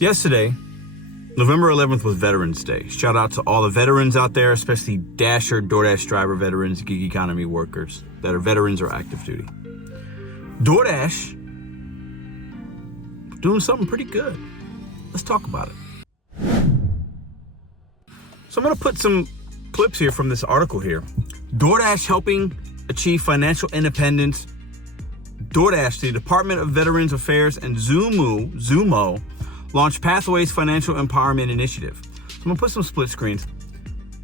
Yesterday, November 11th was Veterans Day. Shout out to all the veterans out there, especially Dasher, DoorDash driver veterans, gig economy workers that are veterans or active duty. DoorDash doing something pretty good. Let's talk about it. So I'm going to put some clips here from this article here. DoorDash helping achieve financial independence. DoorDash, the Department of Veterans Affairs, and Zoomo launched Pathways Financial Empowerment Initiative. So I'm going to put some split screens.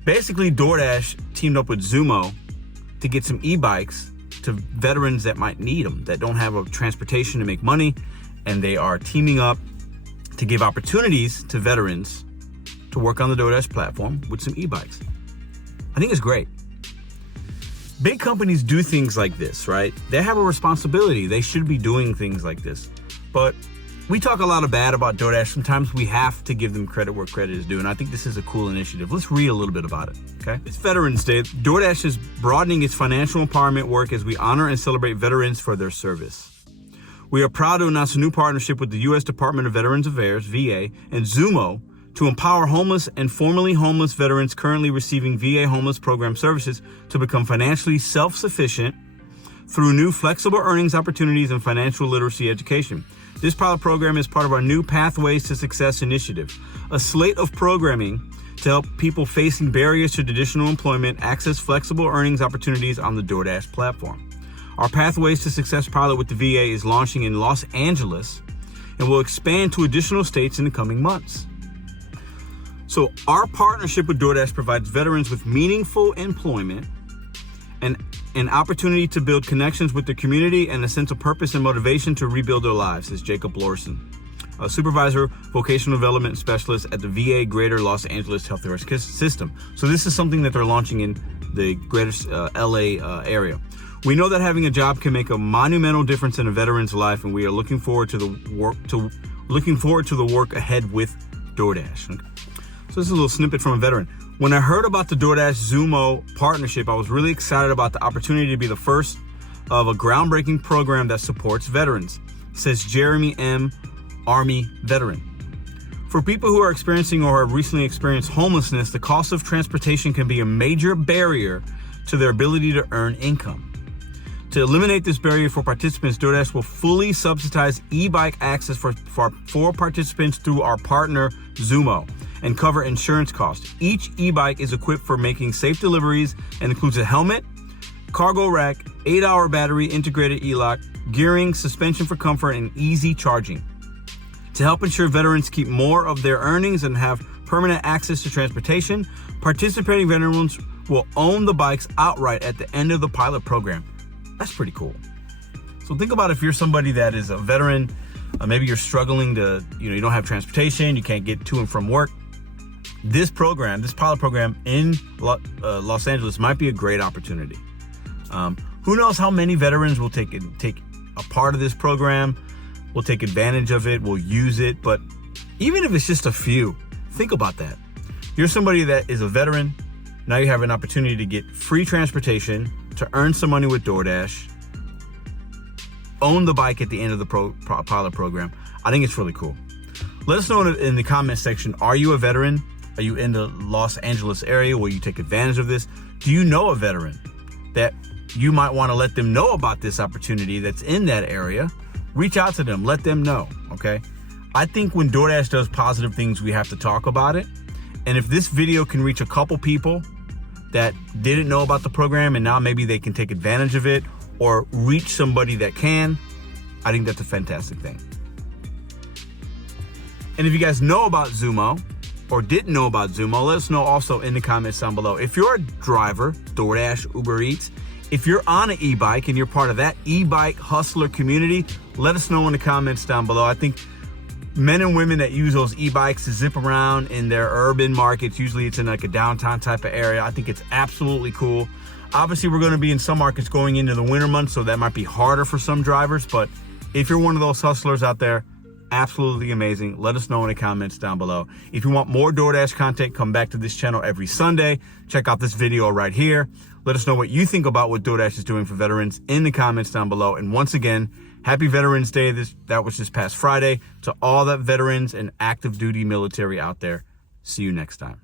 Basically, DoorDash teamed up with Zoomo to get some e-bikes to veterans that might need them, that don't have a transportation to make money, and they are teaming up to give opportunities to veterans to work on the DoorDash platform with some e-bikes. I think it's great. Big companies do things like this, right? They have a responsibility. They should be doing things like this. But we talk a lot of bad about DoorDash. Sometimes we have to give them credit where credit is due, and I think this is a cool initiative. Let's read a little bit about it, okay? It's Veterans Day. DoorDash is broadening its financial empowerment work as we honor and celebrate veterans for their service. We are proud to announce a new partnership with the U.S. Department of Veterans Affairs, VA, and Zoomo to empower homeless and formerly homeless veterans currently receiving VA homeless program services to become financially self-sufficient through new flexible earnings opportunities and financial literacy education. This pilot program is part of our new Pathways to Success initiative, a slate of programming to help people facing barriers to traditional employment access flexible earnings opportunities on the DoorDash platform. Our Pathways to Success pilot with the VA is launching in Los Angeles and will expand to additional states in the coming months. So our partnership with DoorDash provides veterans with meaningful employment and an opportunity to build connections with their community and a sense of purpose and motivation to rebuild their lives, says Jacob Lorson, a supervisor, vocational development specialist at the VA Greater Los Angeles Healthcare System. So this is something that they're launching in the greater LA area. We know that having a job can make a monumental difference in a veteran's life, and we are looking forward to the work ahead with DoorDash. Okay. So this is a little snippet from a veteran. When I heard about the DoorDash Zoomo partnership, I was really excited about the opportunity to be the first of a groundbreaking program that supports veterans, says Jeremy M., Army veteran. For people who are experiencing or have recently experienced homelessness, the cost of transportation can be a major barrier to their ability to earn income. To eliminate this barrier for participants, DoorDash will fully subsidize e-bike access for participants through our partner Zoomo and cover insurance costs. Each e-bike is equipped for making safe deliveries and includes a helmet, cargo rack, 8-hour battery integrated e-lock, gearing, suspension for comfort, and easy charging. To help ensure veterans keep more of their earnings and have permanent access to transportation, participating veterans will own the bikes outright at the end of the pilot program. That's pretty cool. So think about if you're somebody that is a veteran, maybe you're struggling to, you don't have transportation, you can't get to and from work. This program, this pilot program in Los Angeles might be a great opportunity. Who knows how many veterans will take a part of this program, will take advantage of it, will use it. But even if it's just a few, think about that. You're somebody that is a veteran. Now you have an opportunity to get free transportation, to earn some money with DoorDash, own the bike at the end of the pilot program. I think it's really cool. Let us know in the comment section, are you a veteran? Are you in the Los Angeles area? Will you take advantage of this? Do you know a veteran that you might want to let them know about this opportunity that's in that area? Reach out to them, let them know, okay? I think when DoorDash does positive things, we have to talk about it. And if this video can reach a couple people that didn't know about the program and now maybe they can take advantage of it, or reach somebody that can, I think that's a fantastic thing. And if you guys know about Zoomo or didn't know about Zoomo, let us know also in the comments down below. If you're a driver, DoorDash, Uber Eats, if you're on an e-bike and you're part of that e-bike hustler community, let us know in the comments down below. I think men and women that use those e-bikes to zip around in their urban markets, usually it's in like a downtown type of area. I think it's absolutely cool. Obviously, we're going to be in some markets going into the winter months, so that might be harder for some drivers. But if you're one of those hustlers out there, absolutely amazing. Let us know in the comments down below. If you want more DoorDash content, come back to this channel every Sunday. Check out this video right here. Let us know what you think about what DoorDash is doing for veterans in the comments down below. And once again, Happy Veterans Day. That was this past Friday. To all the veterans and active duty military out there, see you next time.